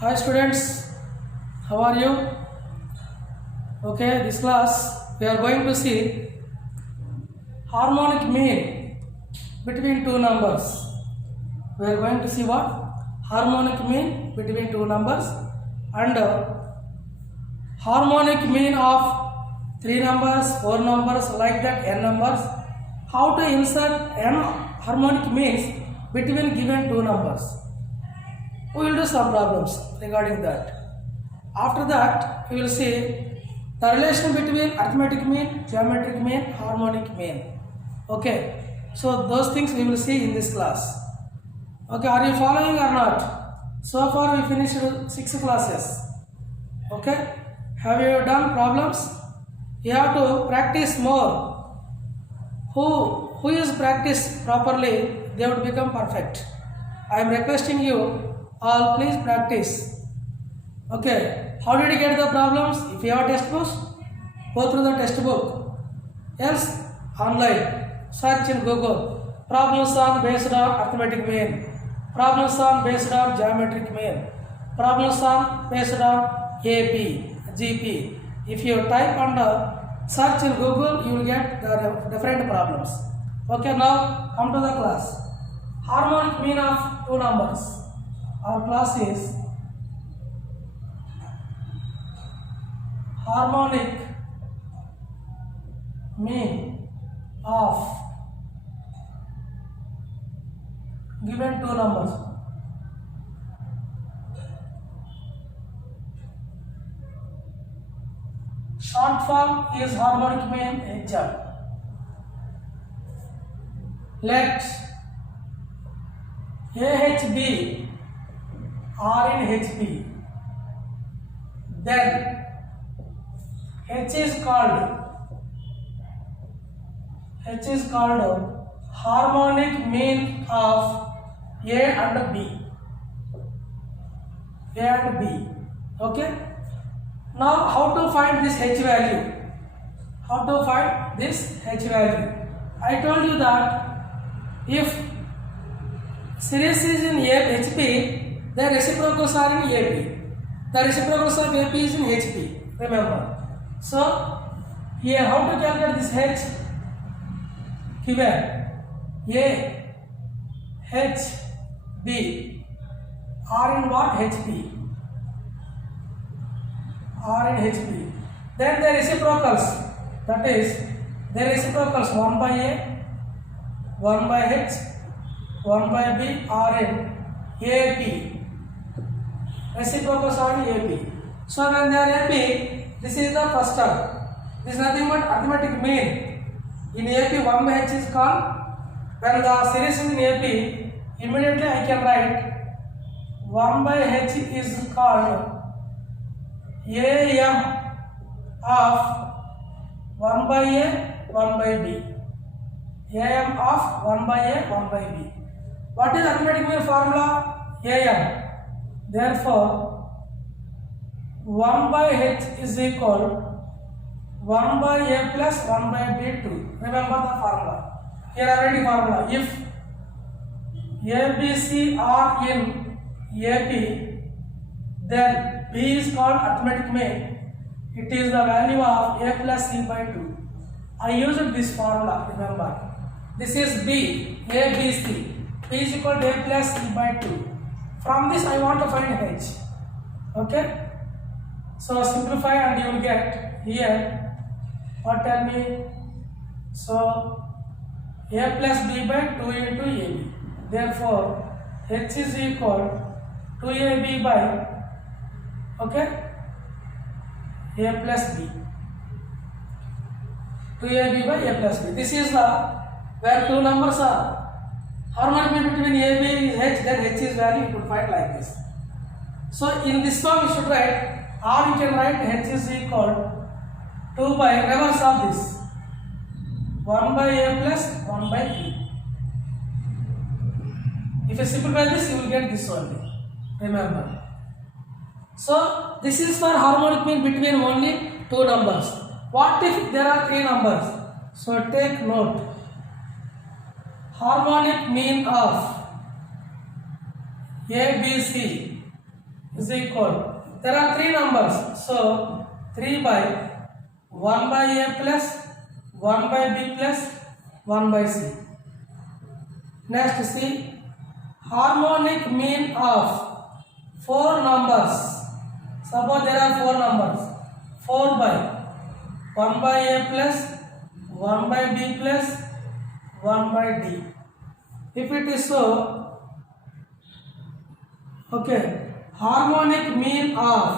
Hi students, how are you? Okay, this class we are going to see harmonic mean between two numbers. We are going to see what? Harmonic mean between two numbers and harmonic mean of three numbers, four numbers, like that n numbers. How to insert n harmonic means between given two numbers. We will do some problems regarding that. After that, we will see the relation between arithmetic mean, geometric mean, harmonic mean. Okay, so those things we will see in this class. Okay, are you following or not? So far we finished 6 classes. Okay, have you done problems? You have to practice more. Who is practice properly, they would become perfect. I am requesting you all, please practice. Okay, how did you get the problems? If you have textbooks, go through the textbook. Else, online, search in Google. Problems are based on arithmetic mean. Problems are based on geometric mean. Problems are based on AP, GP. If you type under search in Google, you will get the different problems. Okay, now come to the class. Harmonic mean of two numbers. Our class is harmonic mean of given two numbers. Short form is harmonic mean HM. Let AHB are in HP, then H is called harmonic mean of A and B. Okay. Now, how to find this H value? I told you that if series is in HP, the reciprocals are in AP. The reciprocals of AP is in HP. Remember. So, here how to calculate this H? Given A, H, B are in what? HP. Then the reciprocals, that is, the reciprocals 1 by A, 1 by H, 1 by B are in AP. Reciprocals are in AP. So when they are AP, this is the first term. This is nothing but arithmetic mean. In AP, 1 by H is called. When the series is in AP, immediately I can write 1 by H is called AM of 1 by A, 1 by B. AM of 1 by A, 1 by B. What is arithmetic mean formula? AM. Therefore, 1 by H is equal 1 by A plus 1 by B 2. Remember the formula. Here already formula. If ABC are in AP, then B is called arithmetic mean. It is the value of A plus C by 2. I used this formula, remember. This is B, A, B, C. B is equal to A plus C by 2. From this I want to find H. Okay? So simplify and you will get here. What tell me? So A plus B by 2 into AB. Therefore, H is equal to AB by, okay, A plus B. 2AB by A plus B. This is the where two numbers are. Harmonic mean between AB is H, then H is value you could find like this. So in this form you should write, or you can write H is equal 2 by reverse of this 1 by A plus 1 by B. If you simplify this, you will get this only. Remember. So this is for harmonic mean between only two numbers. What if there are three numbers? So take note. Harmonic mean of ABC is equal. There are three numbers. So 3 by 1 by A plus 1 by B plus 1 by C. Next see harmonic mean of four numbers. Suppose there are four numbers. 4 by 1 by A plus 1 by B plus 1 by D. If it is so, okay, harmonic mean of,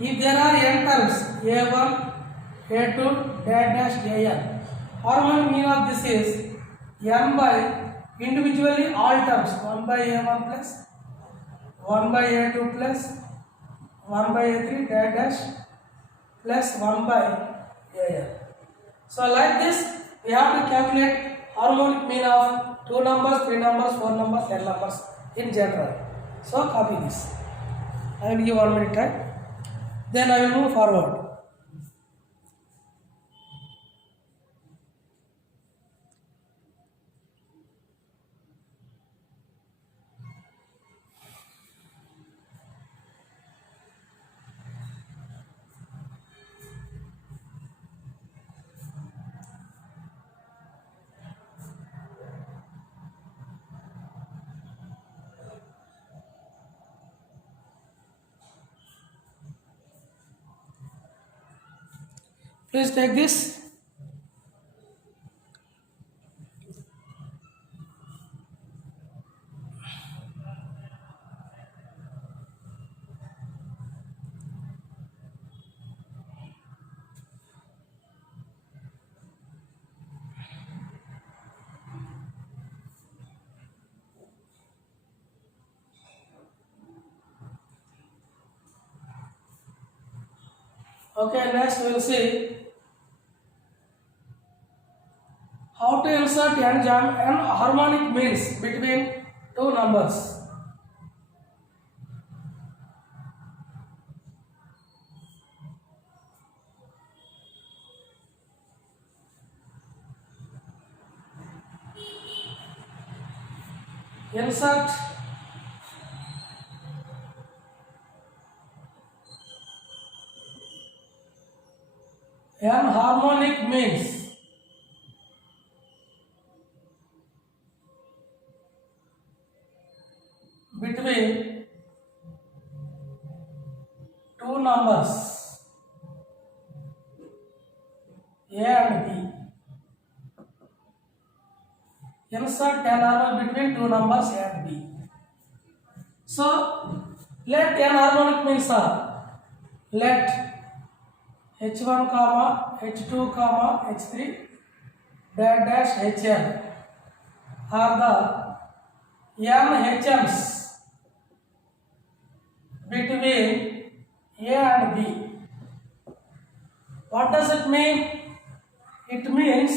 if there are n terms A1, A2, dash An, harmonic mean of this is n by individually all terms 1 by A1 plus 1 by A2 plus 1 by A3 dash plus 1 by An. So like this we have to calculate harmonic mean of 2 numbers, 3 numbers, 4 numbers, n numbers in general. So copy this. I will give 1 minute time. Then I will move forward. Please take this. Okay, next we will see how to insert n harmonic means between two numbers. Insert n harmonic means between two numbers A and B. Insert n harmonic between two numbers A and B. So let n harmonic means are, let h1 comma h2 comma h3 dash hn are the n hms between A and B. What does it mean? It means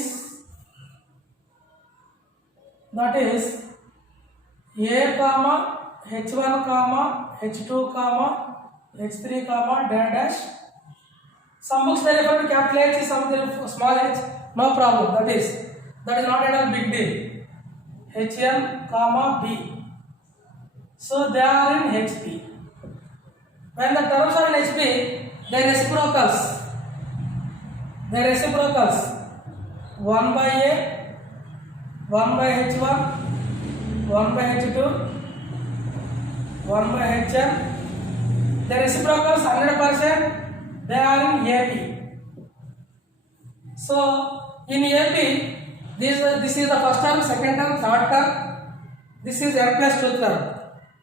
that is A comma h1 comma h2 comma h3 comma dash. Some books they refer to capital H, some they refer to small h. No problem. That is not at all big deal. Hn comma B. So they are in HP. When the terms are in HP, they reciprocals. 1 by A, 1 by H1, 1 by H2, 1 by Hn. The reciprocals 100%. They are in AP. So in AP, this is the first term, second term, third term. This is n plus 2 term.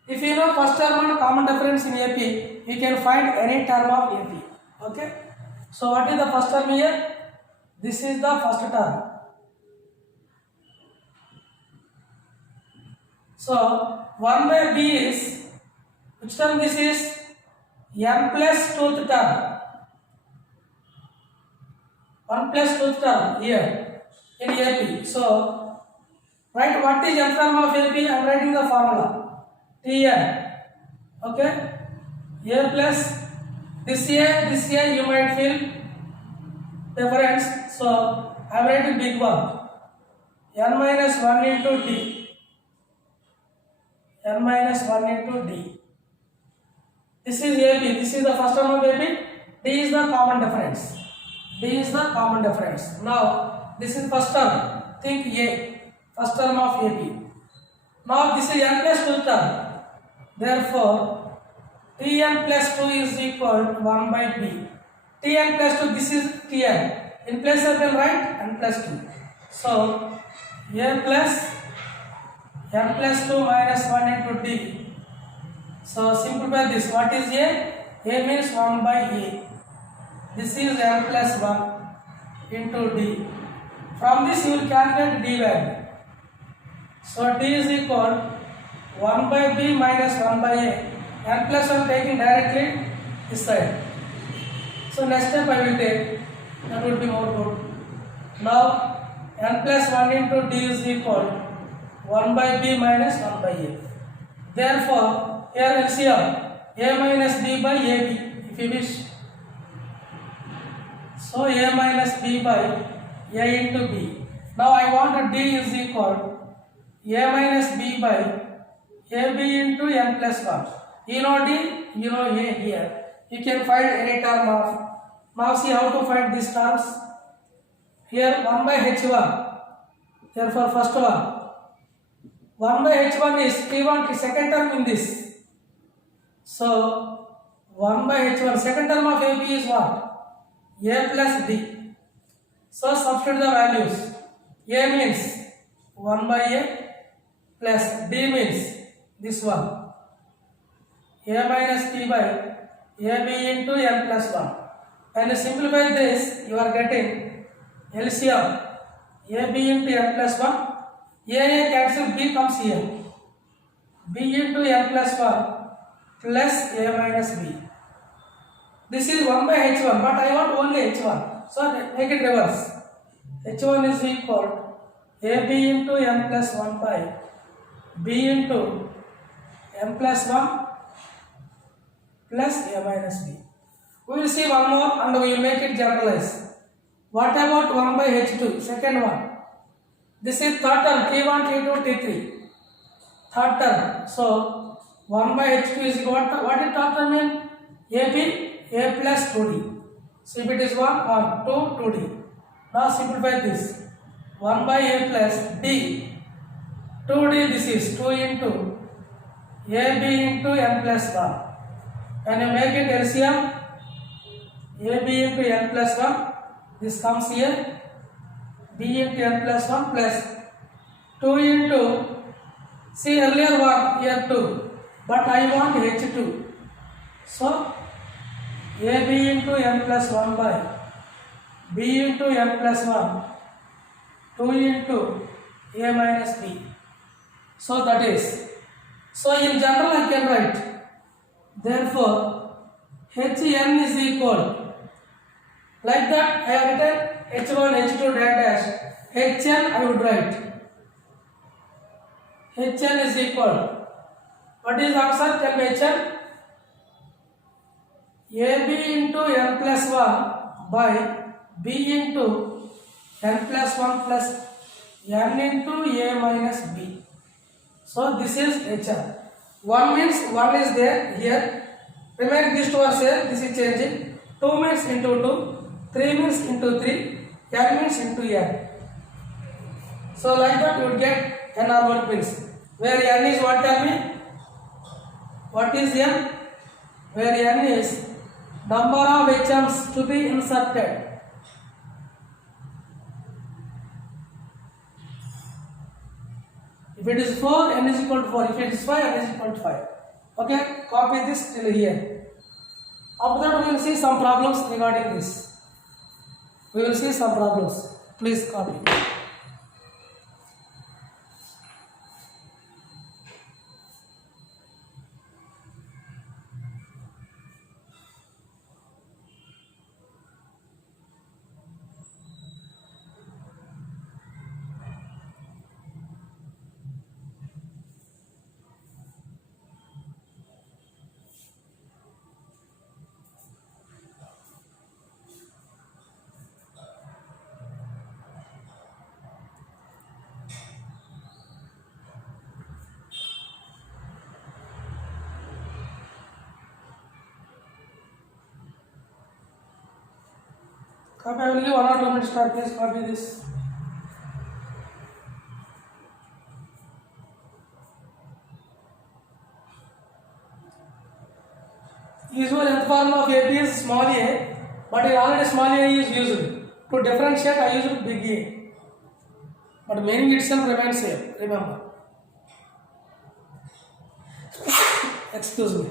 If you know first term and common difference in AP, you can find any term of AP. Okay. So what is the first term here? This is the first term. So 1 by B is, which term this is? n plus 2th term. 1 plus 2th term here in AP. So write what is n term of AP? I am writing the formula Tn. Okay. A plus this A you might feel difference. So I am writing big one. N minus 1 into D. N minus 1 into D. This is AB. This is the first term of AB. D is the common difference. D is the common difference. Now this is first term. Think A. First term of AB. Now this is n plus 2 term. Therefore, Tn plus 2 is equal to 1 by B. Tn plus 2, this is Tn. In place of n, write n plus 2. So, A plus n plus 2 minus 1 into D. So, simplify this. What is A? A means 1 by A. This is n plus 1 into D. From this, you will calculate D value. So, D is equal 1 by B minus 1 by A. N plus 1 taking directly this side. So next step I will take, that would be more good. Now n plus 1 into D is equal 1 by B minus 1 by A. Therefore here LCM A minus B by AB if you wish. So A minus B by A into B. Now I want D is equal A minus B by AB into n plus 1. You know D, you know A here. You can find any term of. Now see how to find these terms. Here 1 by h1. Therefore first one. 1 by h1 is T1, second term in this. So 1 by h1, second term of AB is what? A plus D. So substitute the values. A means 1 by A plus D means this one. A minus B by AB into n plus 1. When you simplify this, you are getting LCM AB into n plus 1. A cancel, B comes here. B into n plus 1 plus A minus B. This is 1 by h1, but I want only h1. So make it reverse. h1 is equal AB into n plus 1 by B into n plus 1 plus A minus B. We will see one more and we will make it generalized. What about 1 by h2, second one? This is third term, T1, T2, T3. Third term. So 1 by h2 is what is third term mean? AB, A plus 2D. So if it is 1, 1, 2, 2D. Now simplify this. 1 by A plus D. 2D this is 2 into AB into n plus 1. When you make it LCM, AB into n plus 1, this comes here, B into n plus 1 plus 2 into, see earlier one, here 2, but I want H2. So, AB into n plus 1 by B into n plus 1, 2 into A minus B. So, that is, so in general I can write, therefore, Hn is equal, like that I have written H1, H2 dash, Hn I would write. Hn is equal, what is the answer? Tell me Hn. AB into n plus 1 by B into n plus 1 plus n into A minus B. So this is Hn. 1 means 1 is there here. Remain these two are same. This is changing. 2 means into 2. 3 means into 3. N means into n. So like that you would get n harmonic means. Where n is what, tell me? What is n? Where n is number of HMs to be inserted. If it is 4, n is equal to 4. If it is 5, n is equal to 5. Okay, copy this till here. After that, we will see some problems regarding this. We will see some problems. Please copy. Copy. I will give 1 or 2 minutes time. Please copy this. Usual nth formula of AP is small a, but here already small a is used. To differentiate, I used big A. But meaning itself remains same. Remember. Excuse me.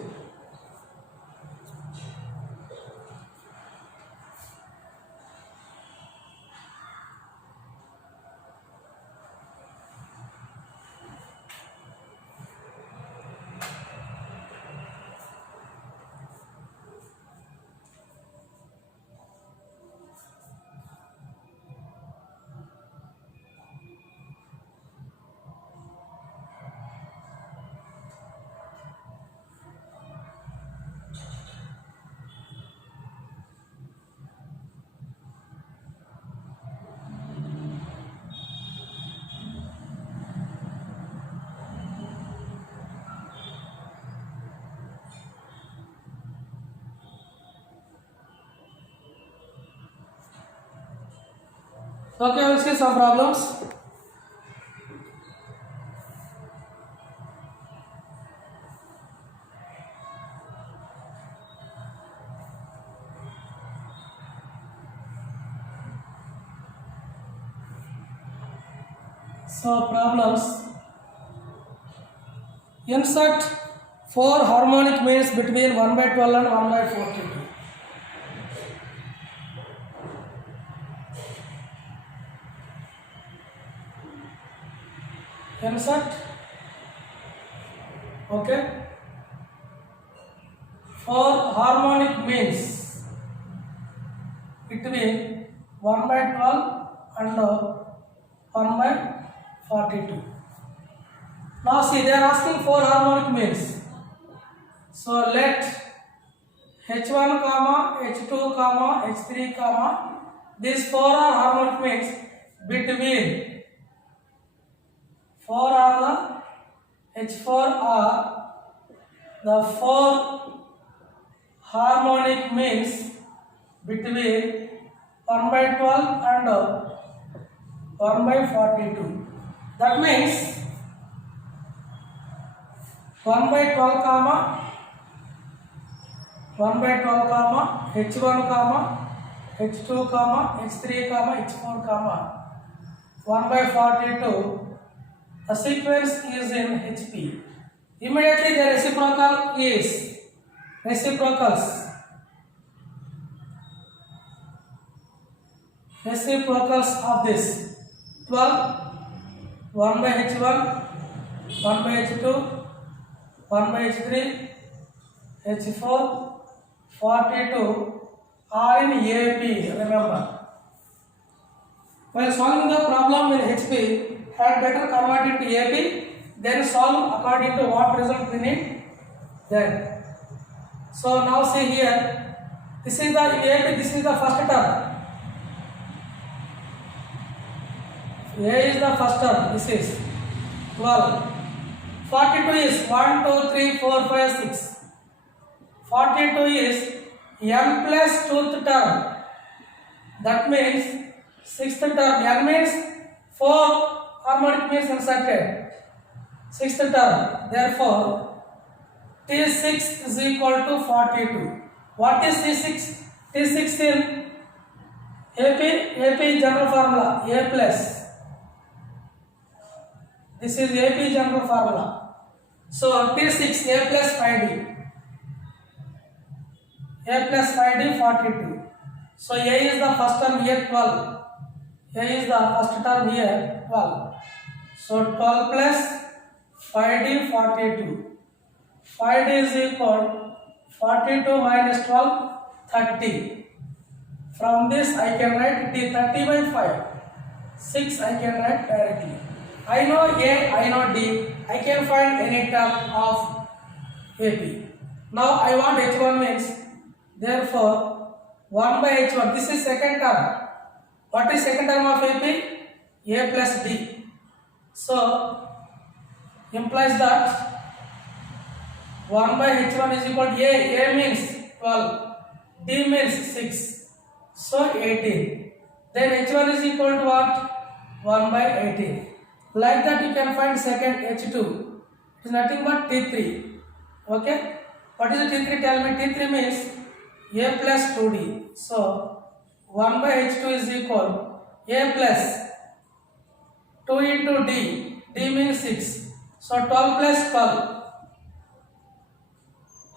Okay, we'll see some problems. So problems. Insert 4 harmonic means between 1 by 12 and 1 by 42. Insert, okay, 4 harmonic means between 1 by 12 and 1 by 42. Now see, they are asking 4 harmonic means. So let H1 comma H2 comma H3 comma these 4 are harmonic means between 4 are the H4 are the 4 harmonic means between 1 by 12 and 1 by 42. That means 1 by 12 comma 1 by 12 comma H1 comma H2 comma H3 comma H4 comma 1 by 42. The sequence is in HP. Immediately the reciprocal is reciprocals of this 12, 1 by H1, 1 by H2, 1 by H3, H4, 42 are in AP. Remember, while solving the problem in HP, had better convert it to AP, then solve according to what result we need. Then, so now see here, this is the AP. This is the first term. A is the first term. This is 12. 42 is 1, 2, 3, 4, 5, 6. 42 is n plus 2th term. That means 6th term. N means 4 harmonic means inserted. 6th term. Therefore, T6 is equal to 42. What is T6? T6 in AP general formula A plus. This is AP general formula. So T6 A plus 5D. A plus 5D 42. So A is the first term here 12. A is the first term here 12. So 12 plus 5D 42. 5D is equal 42 minus 12 30. From this I can write T 30 by 5. 6 I can write directly. I know A, I know D. I can find any term of AP. Now I want H1 means, therefore 1 by H1. This is second term. What is second term of AP? A plus D. So implies that 1 by H1 is equal to A. A means 12. D means 6. So 18. Then H1 is equal to what? 1 by 18. Like that you can find second H2. It is nothing but T3. Okay. What is the T3? Tell me. T3 means A plus 2D. So 1 by H2 is equal A plus 2 into D. D means 6. So 12 plus 12.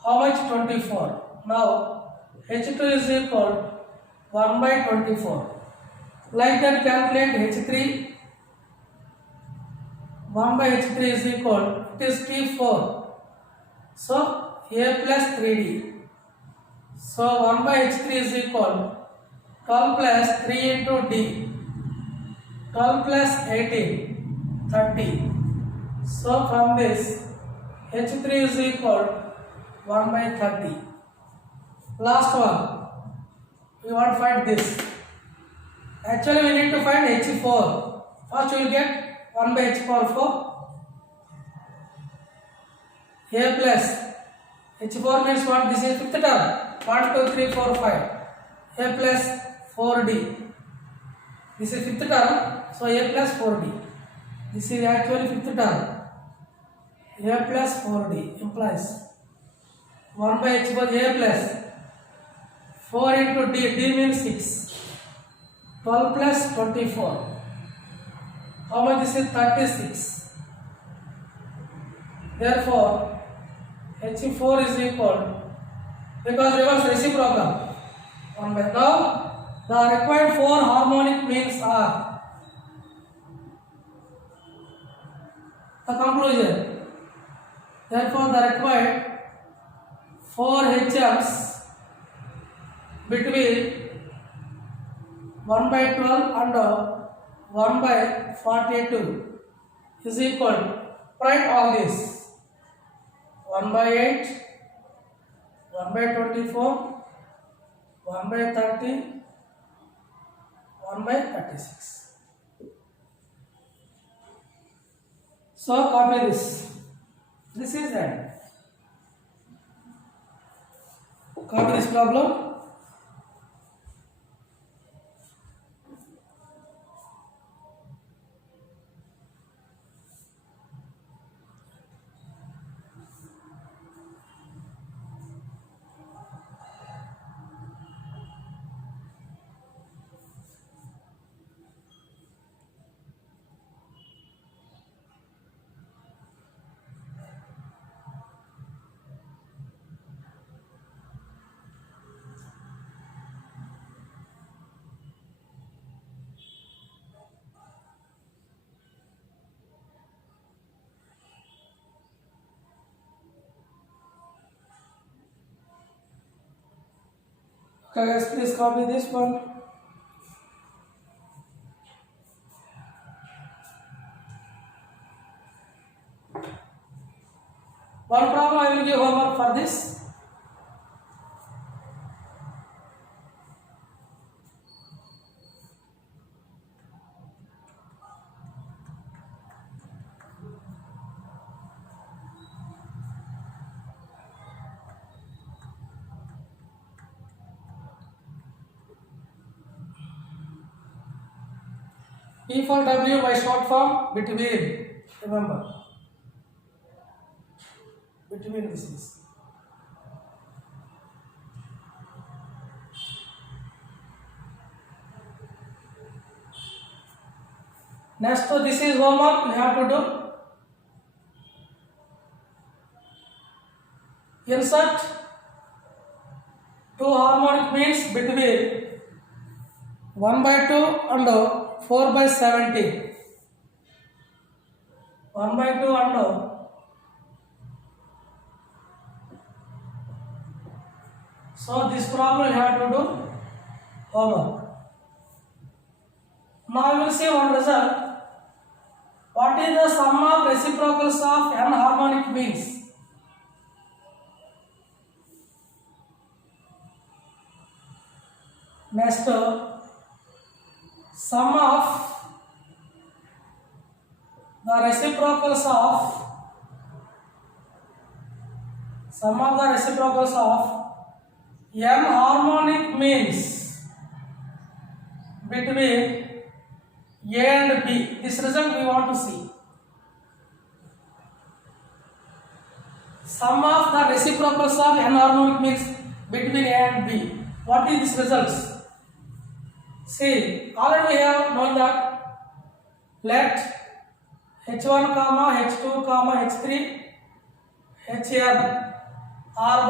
How much? 24. Now H2 is equal 1 by 24. Like that calculate H3. 1 by H3 is equal, it is T4. So A plus 3D. So 1 by H3 is equal 12 plus 3 into D. 12 plus 18, 30. So from this H3 is equal 1 by 30. Last one. We want to find this. Actually we need to find H4. First we will get 1 by H power 4. A plus H4 means what? This is fifth term. 1, 2, 3, 4, 5. A plus 4D. This is fifth term. So A plus 4D. This is actually fifth term. A plus 4D implies 1 by H4 A plus 4 into D. D means 6. 12 plus 24. How much? This is 36. Therefore H4 is equal, because reverse reciprocal, 1 by. Now the required 4 harmonic means are. The conclusion. Therefore the required 4 HMs between 1 by 12 and 1 by 42 is equal. Write all this. 1 by 8, 1 by 24, 1 by 30, 1 by 36. So copy this. This is end. Copy this problem. Okay, guys, please copy this one. One problem I will give homework for this. P for W by short form between. Remember, between this is. Next, so this is homework we have to do. Insert two harmonic means between 1 by 2 and 4 by 17. 1 by 2 and so this problem you have to do homework. Now we will see one result. What is the sum of reciprocals of n harmonic means? Next, sum of the reciprocals of n harmonic means. between A and B. This result we want to see. Sum of the reciprocals of n harmonic means between A and B. What is this results? See, already we have known that let H1, H2, H3, Hn are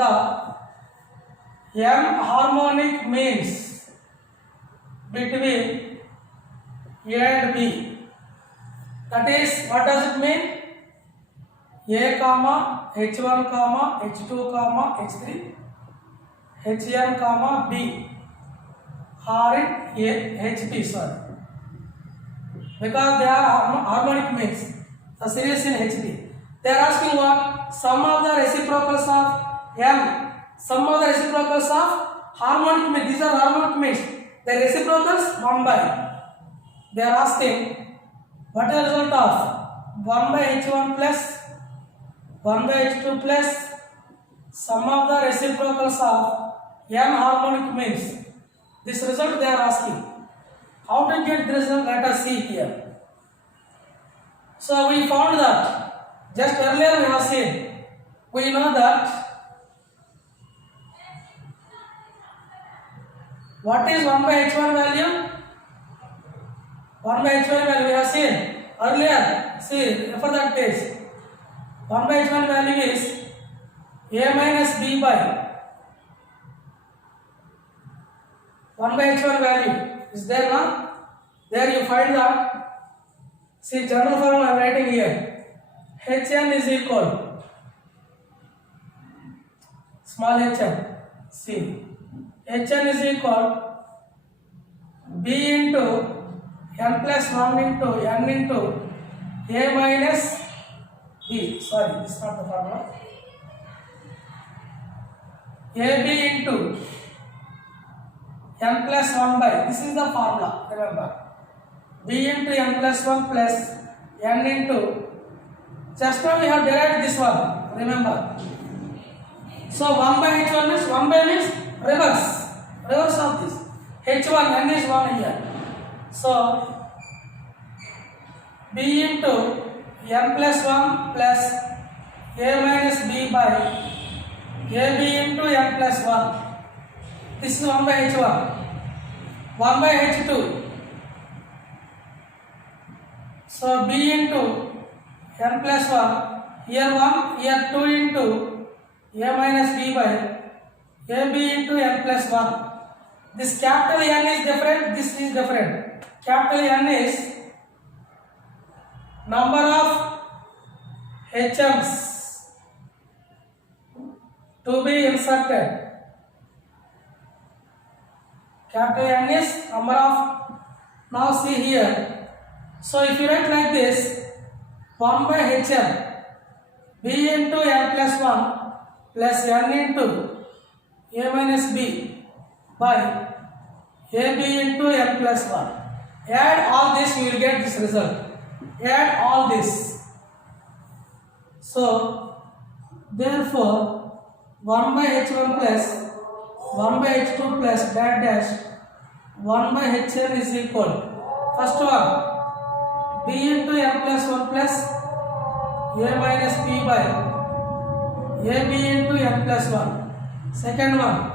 the m harmonic means between A and B. That is, what does it mean? A, H1, H2, H3, Hn, B are in HB, sorry. Because they are harmonic means, the series in HB. They are asking what? Sum of the reciprocals of M. Sum of the reciprocals of harmonic means. These are harmonic means. The reciprocals 1 by. They are asking what is the result of 1 by H1 plus 1 by H2 plus sum of the reciprocals of M harmonic means. This result they are asking. How to get this result? Let us see here. So we found that just earlier we have seen. We know that what is 1 by H1 value? 1 by H1 value we have seen earlier. See, refer that page. 1 by H1 value is A minus B by 1 by H1 value is there now? There you find that. See, general formula I am writing here. Hn is equal small hn. See, Hn is equal B into n plus 1 into n into A minus B. Sorry, this is not the formula. AB into n plus 1 by, this is the formula, remember. B into n plus 1 plus n into, just now we have derived this one, remember. So 1 by H1 means, 1 by means reverse of this. H1, n is 1 here. So B into n plus 1 plus A minus B by AB into n plus 1. This is 1 by H1. 1 by H2. So B into n plus 1. Here 1, here 2 into A minus B by AB into n plus 1. This capital N is different, this is different. Capital N is number of HMs to be inserted. Capital N is number of, now see here. So if you write like this, 1 by HM, B into n plus 1 plus n into A minus B by AB into n plus 1. Add all this, you will get this result. Add all this. So therefore 1 by H1 plus 1 by H2 plus dash 1 by Hn is equal. First one, B into n plus 1 plus A minus B by AB into n plus 1. Second one,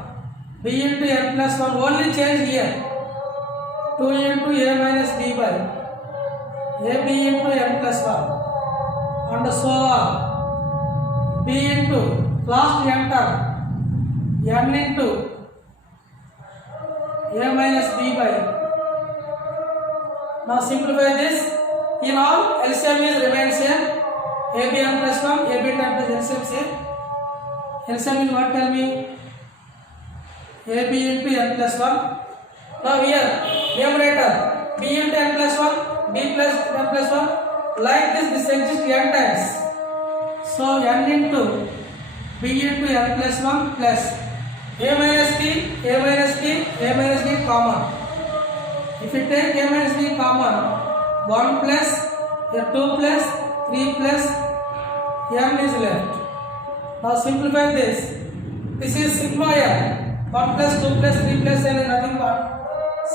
B into n plus 1, only change here. 2 into A minus B by AB into n plus 1. And so on. B into, last enter, n into A minus B by. Now simplify this. In all, LCM is remains same. AB n plus 1, AB n plus LCM same. LCM is what, tell me? AB into n plus 1. Now here, numerator, B into n plus 1, B plus n plus 1. Like this exists n times. So n into B into n plus 1 plus A minus B, A minus B, A minus B common. If you take A minus B common, 1 plus, 2 plus, 3 plus, n is left. Now simplify this. This is sigma n. 1 plus 2 plus 3 plus n is nothing but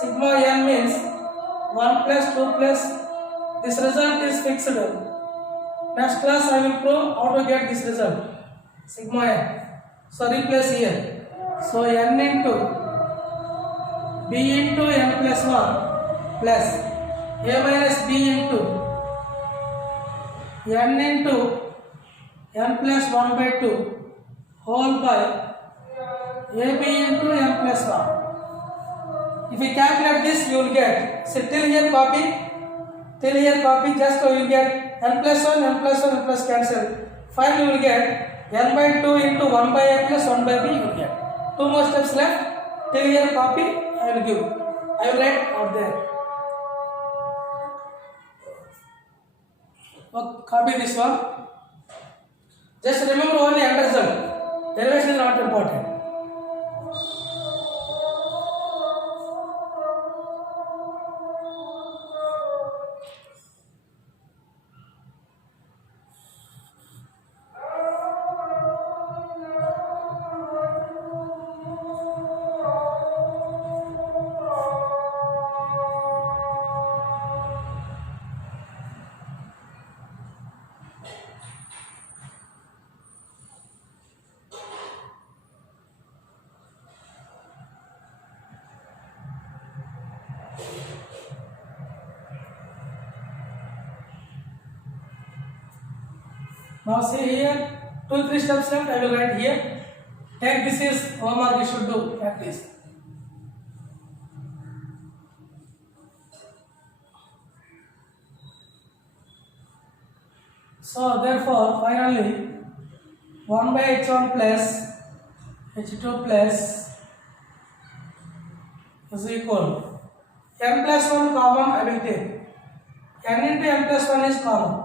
sigma n means 1 plus 2 plus. This result is fixed. Next class I will prove how to get this result. Sigma n. So replace here. So n into b into n plus 1 plus a minus b into n into n plus 1 by 2 whole by ab into n plus 1. If you calculate this, you will get, so till here copy, just you will get n plus 1, n plus 1, n plus cancel. Finally you will get n by 2 into 1 by a plus 1 by b you will get. Two more steps left. Till here copy, I will give. I will write out there. Okay, copy this one. Just remember only end result. Derivation is not important. Now see here, 2-3 steps left, I will write here. Take this is homework you should do, practice. So therefore, finally, 1 by h1 plus h2 plus is equal. n plus 1 common I will take. n into n plus 1 is common.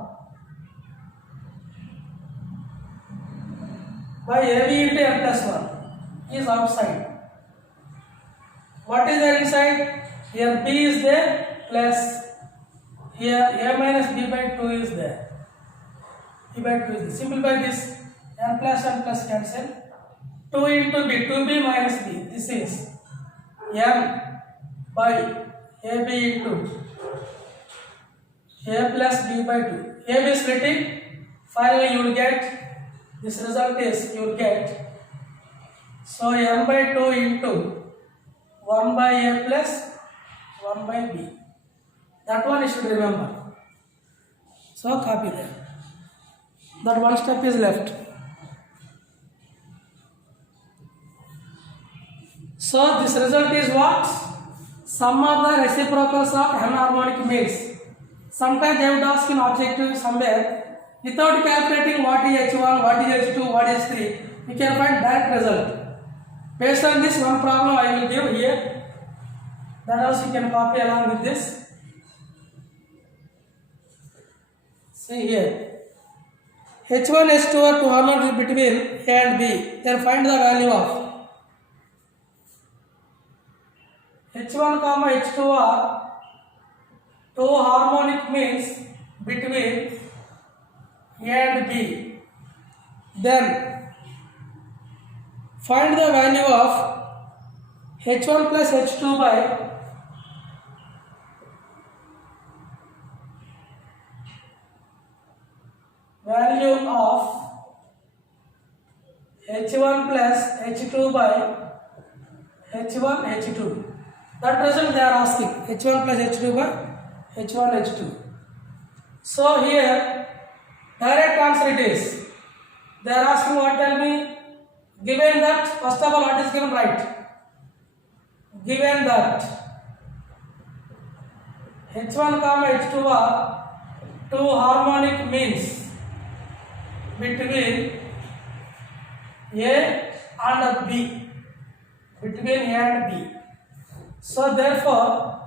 By ab into n plus 1 is outside. What is there inside? Here b is there plus here a minus b by 2 is there. B by 2 is there. Simplify this. N plus cancel. 2 into b, 2b minus b. This is n by ab into a plus b by 2. ab is splitting. Finally you will get, this result is, you will get, so n by 2 into 1 by a plus 1 by b. That one you should remember. So copy that. That one step is left. So this result is what? Sum of the reciprocals of anharmonic means. Sometimes they would ask in objective somewhere, without calculating what is h1, what is h2, what is 3, you can find direct result. Based on this one problem I will give here. That also you can copy along with this. See here. h1, h2 are two harmonics between a and b. Then find the value of h1, h2 are two harmonic means between a and b. Then find the value of h1 plus h2 by value of h1 plus h2 by h1 h2. That result they are asking, h1 plus h2 by h1 h2. So here direct answer it is. They are asking what, tell me. Given that, first of all what is given, right? Given that h1 comma h2 are two harmonic means between a and b. Between a and b. So therefore,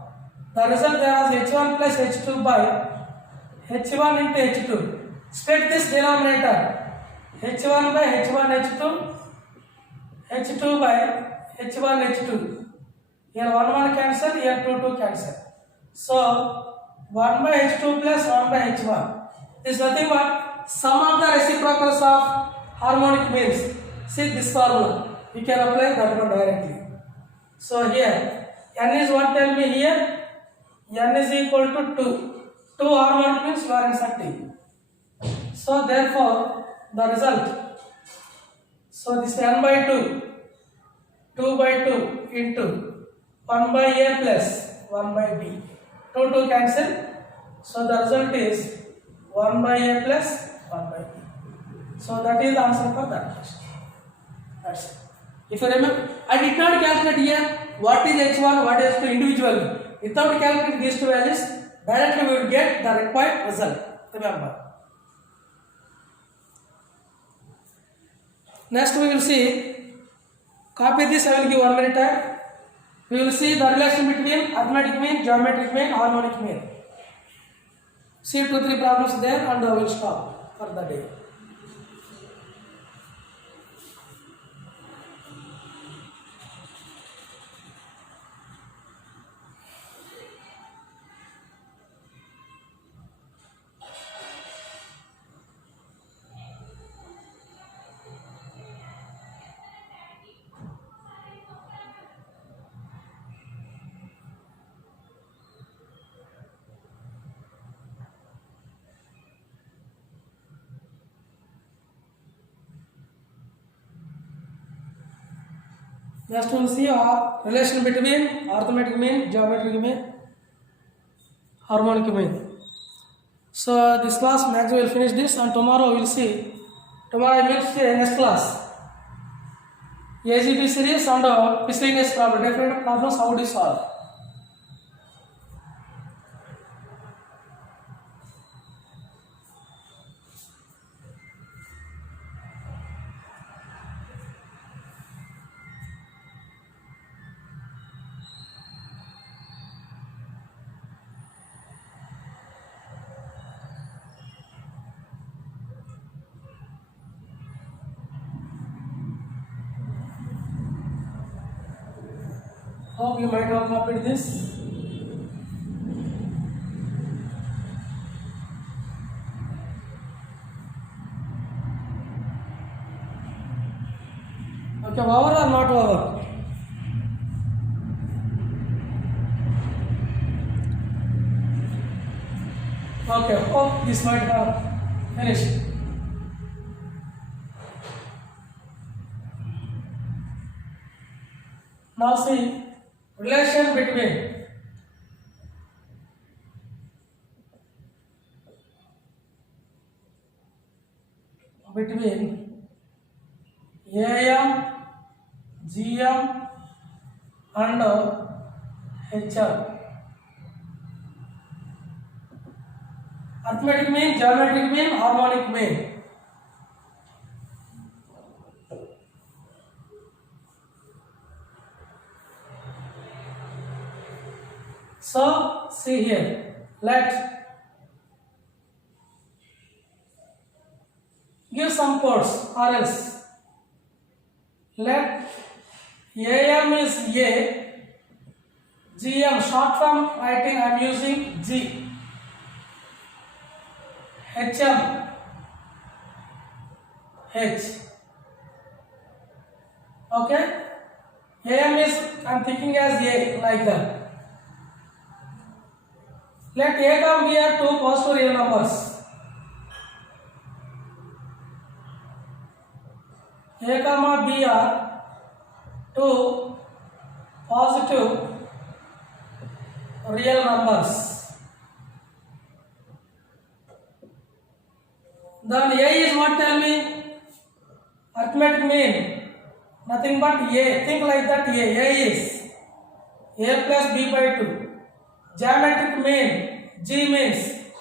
the result there was h1 plus h2 by h1 into h2. Split this denominator. h1 by h1 h2, h2 by h1 h2. Here 1 cancel, here 2 cancel. So 1 by h2 plus 1 by h1 is nothing but sum of the reciprocals of harmonic means. See this formula. You can apply that one directly. So here N is what, tell me here? N is equal to 2. 2 harmonic means you are inserting. So therefore the result, so this N by 2, 2 by 2 into 1 by A plus 1 by B. 2 2 cancel. So the result is 1 by A plus 1 by B. So that is the answer for that question. That's it. If you remember, I did not calculate here what is H1, what is H2 individually. Without calculating these two values, directly we will get the required result. Remember. Next we will see, copy this, I will give 1 minute time. We will see the relation between arithmetic mean, geometric mean, harmonic mean. See 2-3 problems there and I will stop for the day. Next we will see relation between arithmetic mean, geometric mean, harmonic mean. So this class max we will finish this and tomorrow we will see. Tomorrow I will see next class. AGB series and miscellaneous problem, different problems how to solve. Hope you might have copied this. Okay, over or not over? Okay, hope this might have finished. Now see, relation between AM, GM and HM. Arithmetic mean, geometric mean, harmonic mean. So see here, let give some codes or else let AM is A, GM short form writing I am using G, HM H. Okay, AM is I am thinking as A like that. Let A come here two positive real numbers. A comma B are two positive real numbers. Then A is what, tell me? Arithmetic mean nothing but A. Think like that. A is A plus B by 2. Geometric mean G means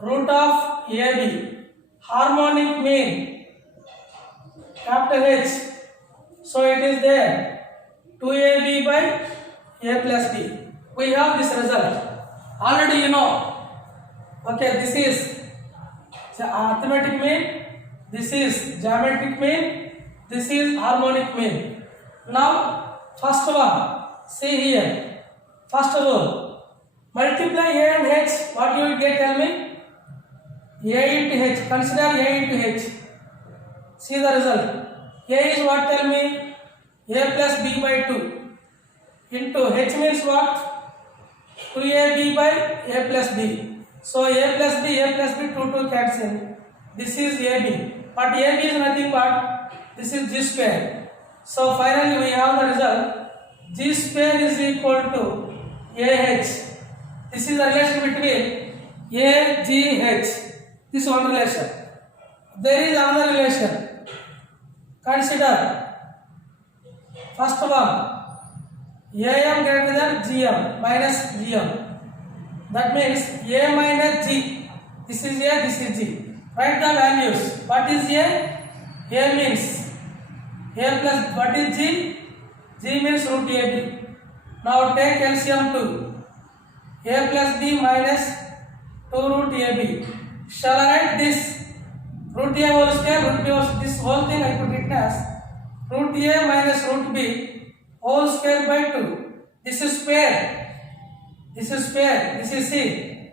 root of AB. Harmonic mean capital H. So it is there 2AB by A plus B. We have this result. Already you know. Okay, this is arithmetic mean, this is geometric mean, this is harmonic mean. Now first one, see here. First rule. Multiply A and H, what you will get, tell me? A into H, consider A into H. See the result. A is what, tell me? A plus B by 2. into h means what? 2ab by a plus b. So a plus b 2 cancel. This is ab. But ab is nothing but this is g square. So finally we have the result. G square is equal to ah. This is the relation between a, g, h. This one relation. There is another relation. Consider first one. AM greater than GM minus GM. That means A minus G. This is A, this is G. Write the values. What is A? A means A plus what is G? G means root AB. Now take LCM 2. A plus B minus 2 root AB. Shall I write this? Root A whole square, root B whole square. This whole thing I put it as root A minus root B whole square by 2. This is square. This is square. This is C.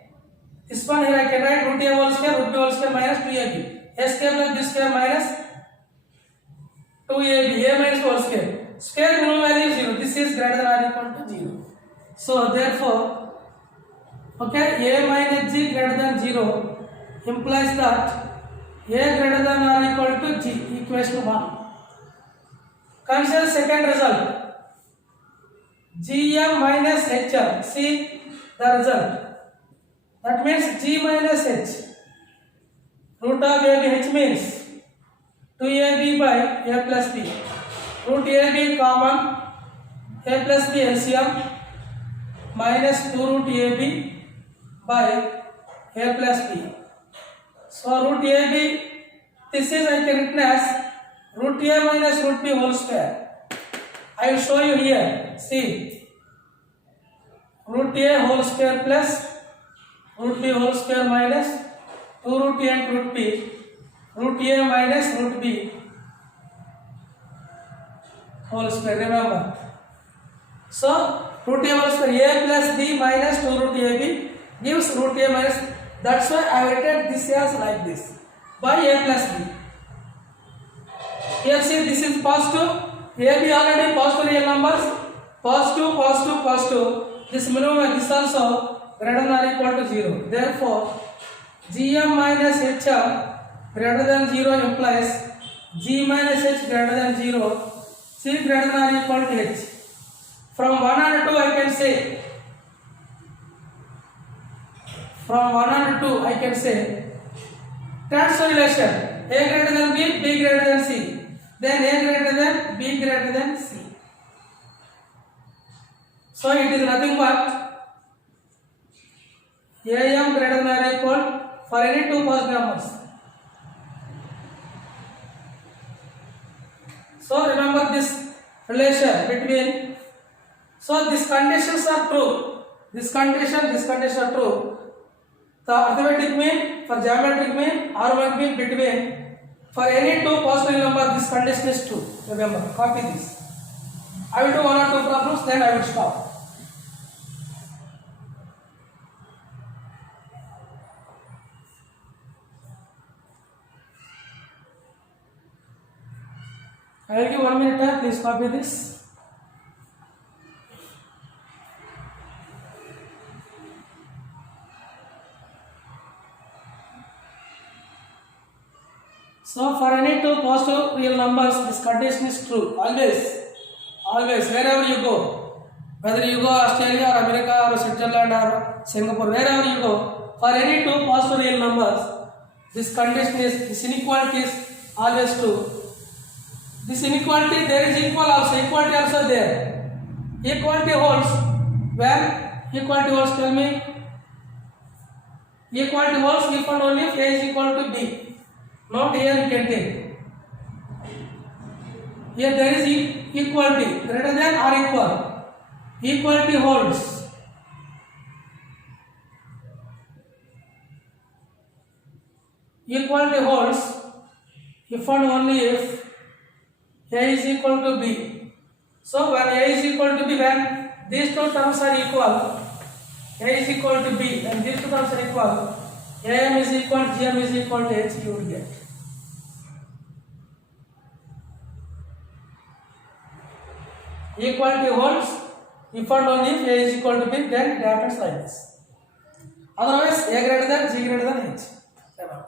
This one here I can write root A whole square, root B whole square minus 2AB. A square plus B square minus 2AB. A minus whole square. Square minimum value is 0. This is greater than or equal to 0. So therefore, okay, A minus G greater than 0 implies that A greater than or equal to G. Equation 1. Consider second result. GM minus HM. See the result. That means G minus H. Root of AB H means 2AB by A plus B. Root AB common. A plus B LCM minus 2 root AB by A plus B. So root AB, this is I can written as root A minus root B whole square. I will show you here. See, root A whole square plus root B whole square minus 2 root A and root B. Root A minus root B whole square. Remember. So root A whole square A plus B minus 2 root AB gives root A minus. That's why I have written this as like this by A plus B. Here see this is positive. AB already positive real numbers. Positive, positive, positive. This minimum, this also greater than or equal to 0. Therefore, GM minus HM greater than 0 implies G minus H greater than 0. C greater than or equal to H. From 1 and 2 I can say. From 1 and 2 I can say. Transfer relation. A greater than B, B greater than C. Then A greater than B greater than C. So it is nothing but AM greater than or equal for any two positive numbers. So remember this relation between. So these conditions are true. This condition are true. The arithmetic mean for geometric mean, harmonic mean between. For any two positive number, this condition is true. Remember, copy this. I will do one or two problems, then I will stop. I will give 1 minute time. Please copy this. So for any two positive real numbers, this condition is true. Always, wherever you go, whether you go Australia or America or Switzerland or Singapore, wherever you go, for any two positive real numbers, this condition is, this inequality is always true. This inequality, there is equality also there. Equality holds. When equality holds, tell me. Equality holds if and only if A is equal to B. Not here you can take. Here there is equality, greater than or equal. Equality holds. Equality holds if and only if A is equal to B. So when A is equal to B, when these two terms are equal, A is equal to B and these two terms are equal, AM is equal, GM is equal to H, you will get. Equality holds If and only if A is equal to B, then it happens like this. Otherwise, A greater than, G greater than H. Remember.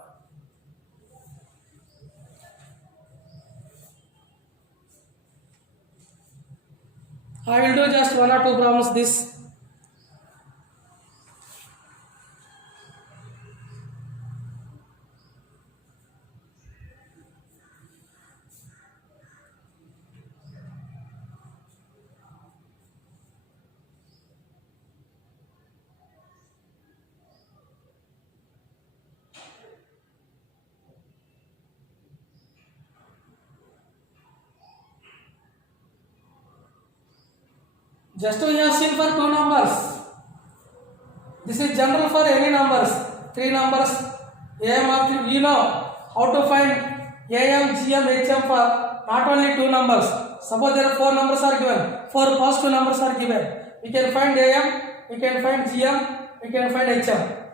I will do just one or two problems this. Just we have seen for two numbers. This is general for any numbers. Three numbers. AM of you know how to find AM, GM, HM for not only two numbers. Suppose there are four numbers are given. Four positive numbers are given. We can find AM, we can find GM, we can find HM.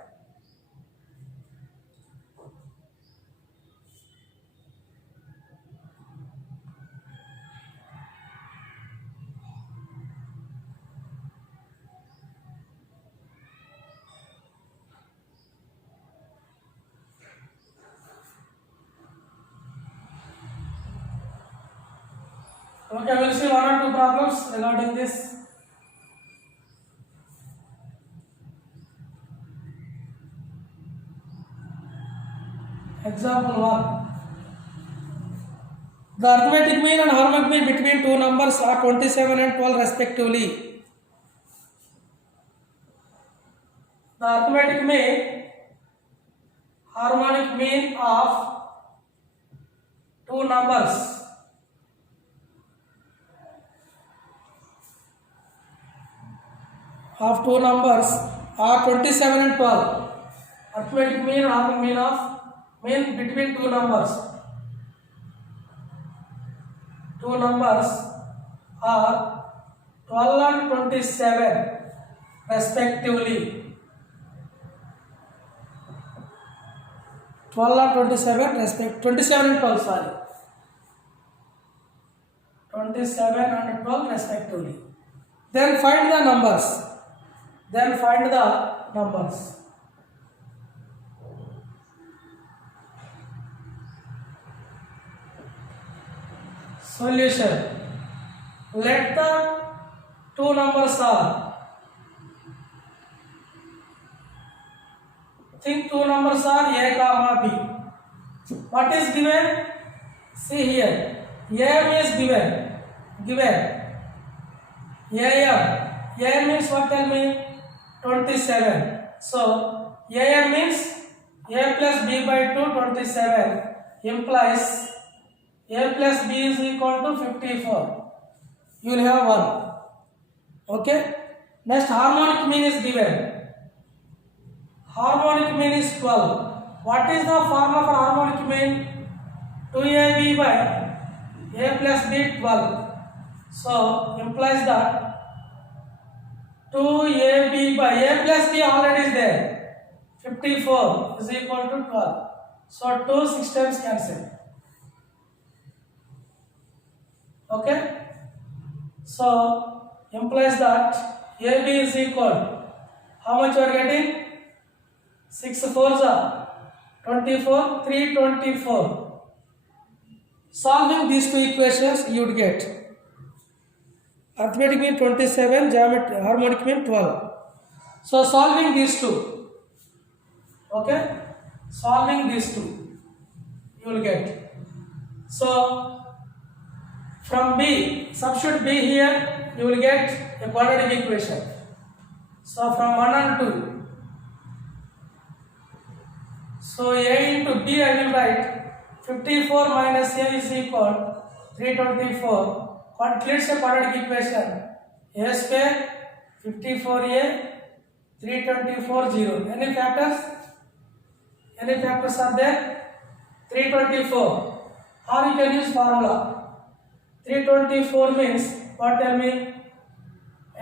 Okay, we will see one or two problems regarding this. Example 1. The arithmetic mean and harmonic mean between two numbers are 27 and 12 respectively. The arithmetic mean, harmonic mean of two numbers are 27 and 12. Arithmetic mean, harmonic mean of mean between two numbers. Two numbers are 12 and 27 respectively. 12 and 27 27 and 12 sorry. 27 and 12 respectively. Then find the numbers. Solution. Let the two numbers are. Think two numbers are A comma B. What is given? See here. AM is given. AM means what? Tell me. 27. So AM means A plus B by 2, 27 implies A plus B is equal to 54. You will have 1. Okay. Next, harmonic mean is given. Harmonic mean is 12. What is the formula for harmonic mean? 2AB by A plus B 12. So implies that 2AB by A plus B already is there. 54 is equal to 12. So 2 6 times cancel. Okay. So implies that AB is equal. How much you are getting? 6 4s are 24, 324. Solving these two equations, you would get arithmetic mean 27, harmonic mean 12. So solving these two, okay, solving these two, you will get. So from B, substitute B here, you will get a quadratic equation. So from 1 and 2. So A into B I will write 54 minus A is equal 324. Completes a quadratic equation. A square 54A 324 0. Any factors? Any factors are there? 324. Or you can use formula. 324 means what? Tell me.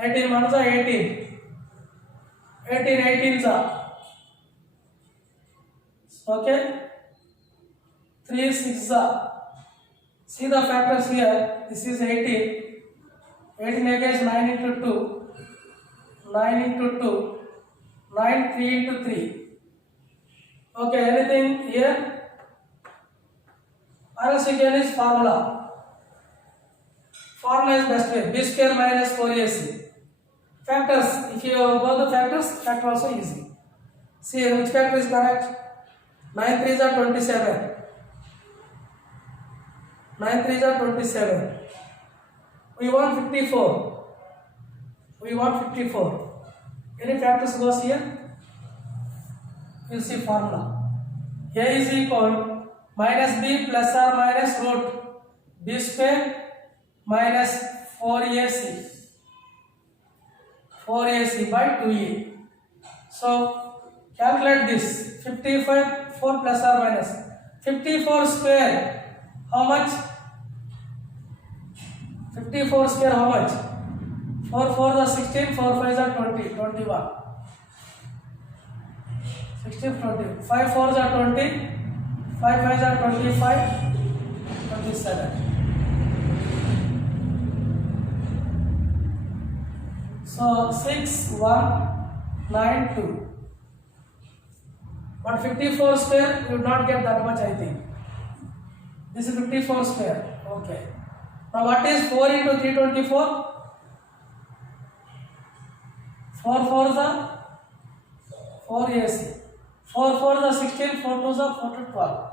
18 1s are 18. 18 18s are. Okay. 3 6s are. See the factors here. This is 18. 18 against 9 into 2. 9 into 2, 9, 3 into 3. Okay, anything here? Or else you can use formula. Formula is best way. B square minus 4AC. Factors. If you go the factors, factor also easy. See which factor is correct? 9 3s are 27. 9 3s are 27. We want 54. We want 54. Any factors goes here? We'll see formula. A is equal minus b plus or minus root b square minus 4ac. 4ac by 2a. So calculate this. 55 4 plus or minus 54 square. How much? 54 square how much? 4 4 is 16, 4 5 is 20, 21. 16, 20. 5 4 is 20, 5 5 is 25, 27. So 6 1 9 2. But 54 square you will not get that much, I think. This is 54 square. Okay. Now what is 4 into 324? 4 4 is 4 AC. 4 4 is 16, 4 2 is 4 to 12.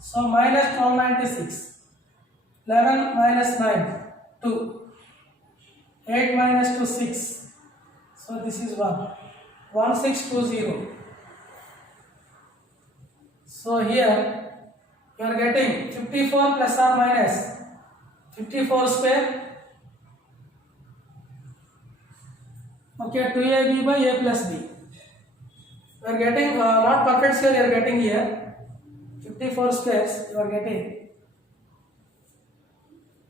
So minus 1296. 11 minus 9, 2. 8 minus 2, 6. So this is 1. 1620. So here you are getting 54 plus or minus 54 square. Okay, 2ab by a plus b. You are getting not perfect square, you are getting here 54 squares, you are getting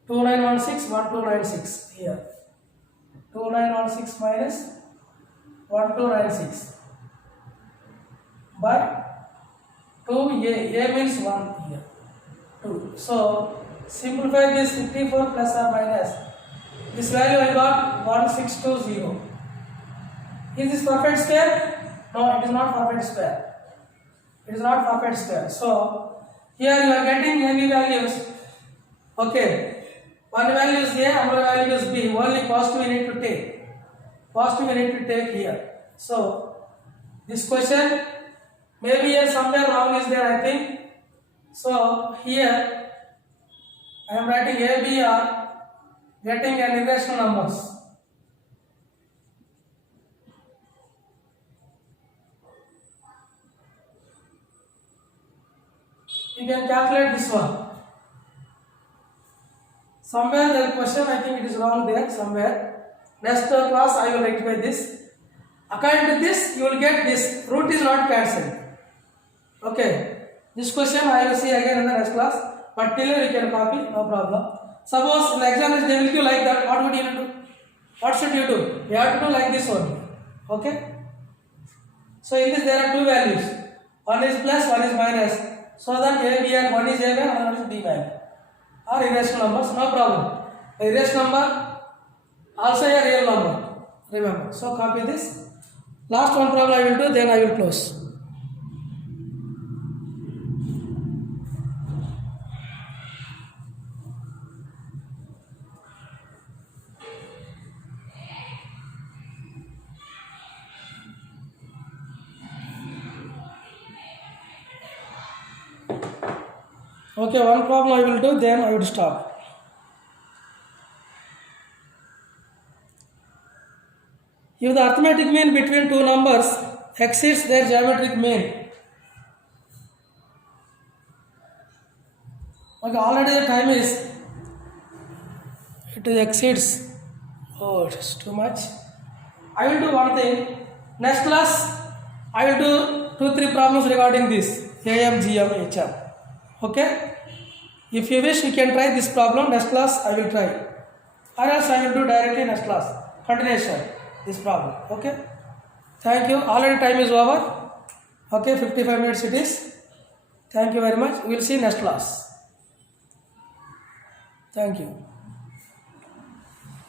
2916, 1296 here. 2916 minus 1296 by 2a. A means 1 here. 2. So simplify this 54 plus or minus. This value I got 1620. Is this perfect square? No, it is not perfect square. It is not perfect square. So here you are getting any values. Okay. One value is A, another value is B. Only positive we need to take. Positive we need to take here. So this question maybe here somewhere wrong is there, I think. So here I am writing A, B are getting an irrational numbers. You can calculate this one. Somewhere the question I think it is wrong there somewhere. Next class I will rectify this. According to this you will get this. Root is not cancelled. Okay. This question I will see again in the next class. But till here you can copy, no problem. Suppose in the exam they will give like that. What would you do? What should you do? You have to do like this only. Okay. So in this there are two values. One is plus, one is minus. So that A, B and one is A value, another is B value. Or irrational numbers, no problem. A irrational number also a real number. Remember. So copy this. Last one problem I will do, then I will close. Okay, one problem I will do, then I will stop. If the arithmetic mean between two numbers exceeds their geometric mean. Okay, already the time is, it exceeds. Oh, it is too much. I will do one thing. Next class, I will do 2-3 problems regarding this AM, GM, HM. Okay? If you wish, you can try this problem. Next class, I will try. Or else I will do directly next class. Continuation, this problem. Okay? Thank you. Already time is over. Okay, 55 minutes it is. Thank you very much. We will see next class. Thank you.